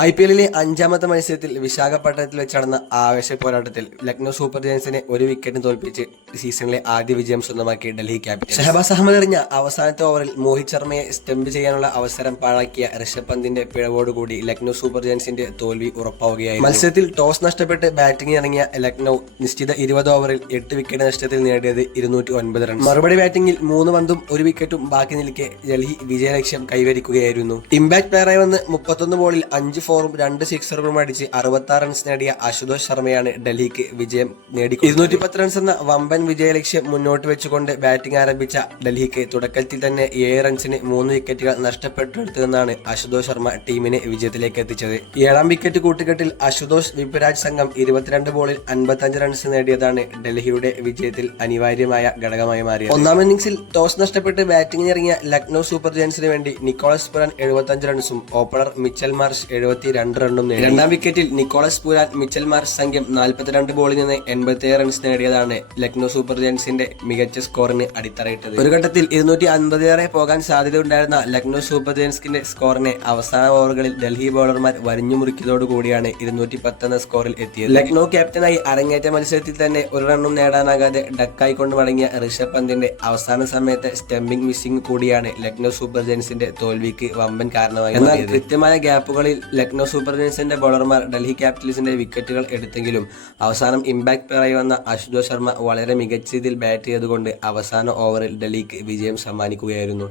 I P എല്ലിലെ അഞ്ചാമത്തെ മത്സരത്തിൽ വിശാഖപട്ടണത്തിൽ വെച്ച് നടന്ന ആവേശ പോരാട്ടത്തിൽ ലക്നൗ സൂപ്പർ ജയൻസിനെ ഒരു വിക്കറ്റിന് തോൽപ്പിച്ച് സീസണിലെ ആദ്യ വിജയം സ്വന്തമാക്കി ഡൽഹി ക്യാപിറ്റൽ ഷഹബാസ് അഹമ്മദ് എറിഞ്ഞ അവസാനത്തെ ഓവറിൽ മോഹിത് ശർമ്മയെ സ്റ്റംപ് ചെയ്യാനുള്ള അവസരം പാഴാക്കിയ ഋഷഭ് പന്തിന്റെ പിഴവോടുകൂടി ലക്നൗ സൂപ്പർ ജയൻസിന്റെ തോൽവി ഉറപ്പാവുകയായി മത്സരത്തിൽ ടോസ് നഷ്ടപ്പെട്ട് ബാറ്റിംഗ് ഇറങ്ങിയ ലക്നൗ നിശ്ചിത ഇരുപത് ഓവറിൽ എട്ട് വിക്കറ്റ് നഷ്ടത്തിൽ നേടിയത് ഇരുന്നൂറ്റി ഒൻപത് റൺസ് മറുപടി ബാറ്റിംഗിൽ മൂന്ന് പന്തും ഒരു വിക്കറ്റും ബാക്കി നിൽക്കെ ഡൽഹി വിജയലക്ഷ്യം കൈവരിക്കുകയായിരുന്നു. ഇമ്പാക്ട് പ്ലെയറായി വന്ന് മുപ്പത്തൊന്ന് ബോളിൽ അഞ്ച് ഫോറും രണ്ട് സിക്സറുകളും അടിച്ച് അറുപത്തി റൺസ് നേടിയ അശുതോഷ് ശർമ്മയാണ് ഡൽഹിക്ക് വിജയം നേടി ഇരുന്നൂറ്റി പത്ത് റൺസ് എന്ന വമ്പൻ വിജയലക്ഷ്യം മുന്നോട്ട് വെച്ചുകൊണ്ട് ബാറ്റിംഗ് ആരംഭിച്ച ഡൽഹിക്ക് തുടക്കത്തിൽ തന്നെ ഏഴ് റൺസിന് മൂന്ന് വിക്കറ്റുകൾ നഷ്ടപ്പെട്ടെടുത്തതെന്നാണ് അശുതോഷ് ശർമ്മ ടീമിനെ വിജയത്തിലേക്ക് എത്തിച്ചത്. ഏഴാം വിക്കറ്റ് കൂട്ടുകെട്ടിൽ അശുതോഷ് വിപ്രാജ് സംഘം ഇരുപത്തിരണ്ട് ബോളിൽ അൻപത്തഞ്ച് റൺസ് നേടിയതാണ് ഡൽഹിയുടെ വിജയത്തിൽ അനിവാര്യമായ ഘടകമായി മാറിയത്. ഒന്നാം ഇന്നിംഗ്സിൽ ടോസ് നഷ്ടപ്പെട്ട് ബാറ്റിംഗിന് ഇറങ്ങിയ ലക്നൗ സൂപ്പർ ജയൻസിന് വേണ്ടി നിക്കോളസ് പുരാൻ എഴുപത്തഞ്ച് റൺസും ഓപ്പണർ മിച്ചൽ മാർഷ് എഴുപത്തി രണ്ട് റണ്ണും നേടി. രണ്ടാം വിക്കറ്റിൽ നിക്കോളസ് പുരാൻ മിച്ചൽമാർ സംഖ്യം നാൽപ്പത്തിരണ്ട് ബോളിൽ നിന്ന് എൺപത്തിയേഴ് റൺസ് നേടിയതാണ് ലക്നൗ സൂപ്പർ ജയൻസിന്റെ മികച്ച സ്കോറിന് അടിത്തറയിട്ടത്. ഒരു ഘട്ടത്തിൽ ഇരുന്നൂറ്റി അൻപതിലേറെ പോകാൻ സാധ്യതയുണ്ടായിരുന്ന ലക്നൗ സൂപ്പർ ജയൻസിന്റെ സ്കോറിനെ അവസാന ഓവറുകളിൽ ഡൽഹി ബോളർമാർ വരിഞ്ഞു മുറിക്കതോടുകൂടിയാണ് ഇരുന്നൂറ്റി പത്ത് എന്ന സ്കോറിൽ എത്തിയത്. ലക്നൗ ക്യാപ്റ്റനായി അരങ്ങേറ്റ മത്സരത്തിൽ തന്നെ ഒരു റണ്ണും നേടാനാകാതെ ഡക്കായി കൊണ്ട് മടങ്ങിയ ഋഷഭ് പന്തിന്റെ അവസാന സമയത്തെ സ്റ്റംപിംഗ് മിസ്സിംഗ് കൂടിയാണ് ലക്നൗ സൂപ്പർ ജയൻസിന്റെ തോൽവിക്ക് വമ്പൻ കാരണമായി എന്നാൽ കൃത്യമായ ഗ്യാപ്പുകളിൽ ലക്നൗ സൂപ്പർ ജയൻസിന്റെ ബൗളർമാർ ഡൽഹി ക്യാപിറ്റൽസിന്റെ വിക്കറ്റുകൾ എടുത്തെങ്കിലും അവസാനം ഇമ്പാക്ട് പ്ലെയറായി വന്ന അശുതോഷ് ശർമ്മ വളരെ മികച്ച രീതിയിൽ ബാറ്റ് ചെയ്തുകൊണ്ട് അവസാന ഓവറിൽ ഡൽഹിക്ക് വിജയം സമ്മാനിക്കുകയായിരുന്നു.